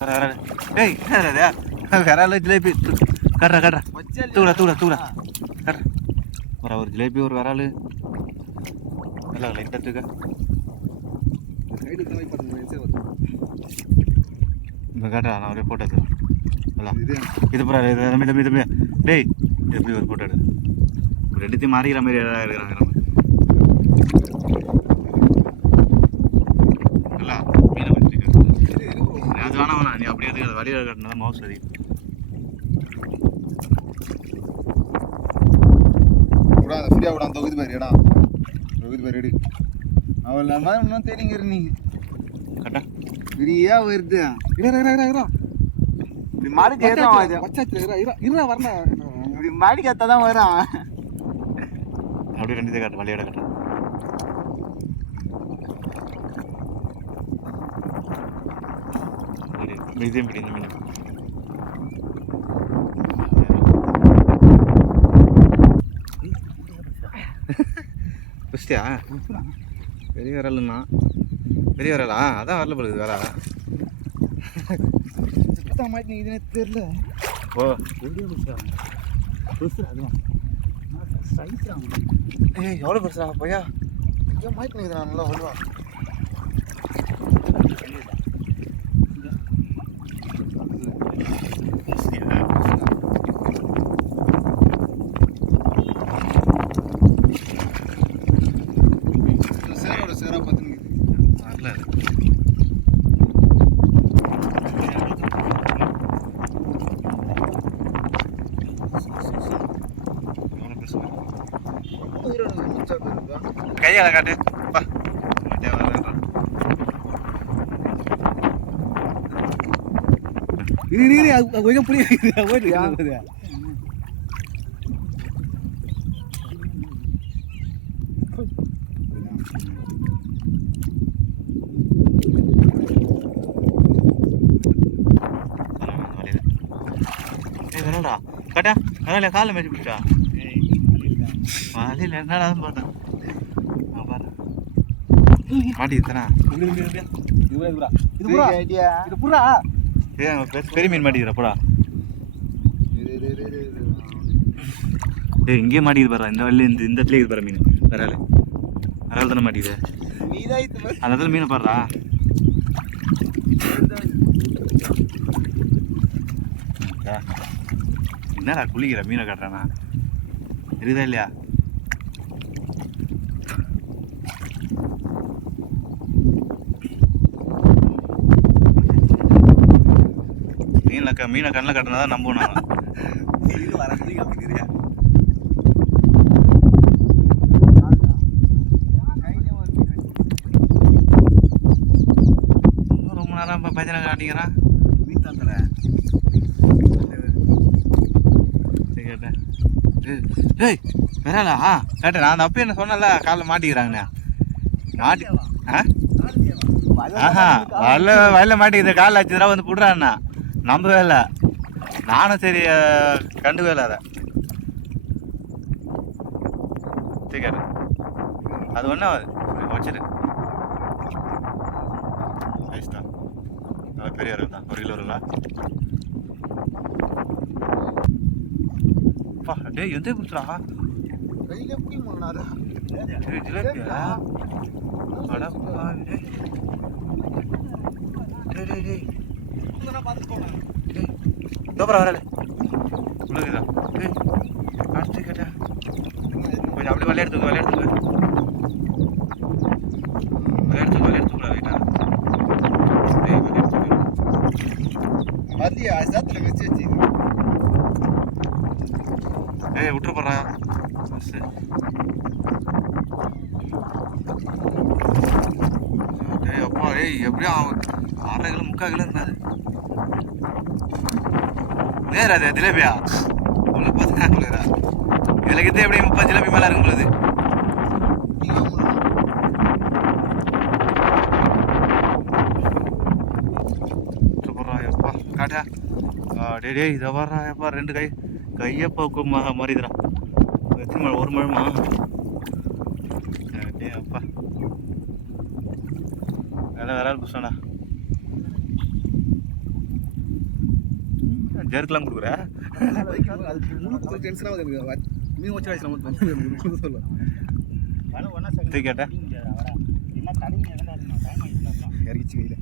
டேய் விரால் ஜிலேபி கட்டுறா தூடா கட்டுற ஒரு ஜிலேபி ஒரு விரால் நல்லா லைட்டாக தூக்க கட்டுறா நான் அப்படியே போட்டோ எடுத்துறேன் இது போகிறா தம்பி டேய் எப்படி ஒரு போட்டோ எடு ரெண்டுத்தையும் மாறிக்கிற மாதிரி இருக்கிறாங்க நம்ம நல்லா மீனை வச்சுருக்க அது வேணா நீ அப்படியே அது வழியில் கட்டினா தான் மவுஸ் அதிகம் ஃப்ரீயாக விடாம தொகுதி பாரு தொகுதி பாரு எடு அவள் இன்னும் தெரியுங்க நீ கட்டா ஃப்ரீயா வருது இப்படி மாடி வரல இப்படி மாடி கத்தான் வரும் அப்படியே ரெண்டு காட்டு வழியோட கட்டுறேன் இதையும் பிடி இந்த மீன் புஷ்டியா பெரிய விரலுண்ணா பெரிய விரலா அதான் வரல போகுது வேற மாட்டி இதுனே தெரியல ஓ ஏய் எவ்வளோ பெருசா பையா எங்கேயோ மாட்டி நிற்கிறான் நல்லா வருவா சேரா பார்த்து வரல கையால காட்டு பா கொஞ்சம் புரியுது என்னடா கட்டா அதனால காலை மேய்ச்சி பிடிச்சா வலையில் என்னடான்னு பார்த்தேன் மாட்டிக்கிட்டானா பெரிய மீன் மாட்டிக்கிறா போடா ஏய் இங்கேயே மாட்டிக்கிது பாரு இந்த வழியில் இந்த இடத்துல இருக்குது பாரு மீன் விரால் தானே மாட்டிக்குது அந்த இடத்துல மீனை பாடுறா என்னடா குளிக்கிற மீனை காட்டுறானா இருக்குதா இல்லையா மீனை கண்ணில் கட்டினா தான் நம்புவோம் நான் ரொம்ப நேரம் பஜனை காட்டிக்கிறான் ஏய் விராலா கேட்டேன் நான் அப்போ என்ன சொன்னல காலைல மாட்டிக்கிறாங்கண்ணே மாட்டி வயலில் மாட்டிக்கிது காலில் ஆச்சுதா வந்து புடுறாண்ணா நம்பவே இல்லை நானும் சரி கண்டுவே இல்லை அதை சரி அது ஒன்றா வச்சிரு சைஸ் தான் நல்லா பெரிய வரும் தான் 1 கிலோ வருங்களா டேய் எந்த குத்துறா கையில் எப்படி முன்னாரு ஜிலேபியா அட டேய் தோப்பரா வரல உள்ளுக்குதா டேய் அடுத்து கேட்டா கொஞ்சம் அப்படியே விளையாடுத்துக்கு ரைட்டா டேய் விளையாடுத்துக்கு மதியா அசாத்துல வச்சு ஏய் விட்டுற போறா ஏய் அப்பா ஏய் எப்படியும் 1/2 கிலோ 3/4 கிலோ இருந்தாது நேரா அது ஜிலேபியா உள்ள பார்த்தா இதில் கிட்ட எப்படி 30 ஜிலேபி மேலே இருக்கும் பொழுது எப்பா காட்டா டேய் இதை வர்றா எப்பா 2 கையை போக்கும் மாறிதுடா எத்தனை மழை 1 மழைமா டே அப்பா வேலை விரால் புஷ்டா ஜெருக்கெல்லாம் கொடுக்குற டென்ஷனாக எனக்கு மீன் வச்சு ஆயிடுச்சு சொல்ல இது கேட்டேன் இறக்கிச்சு கையில்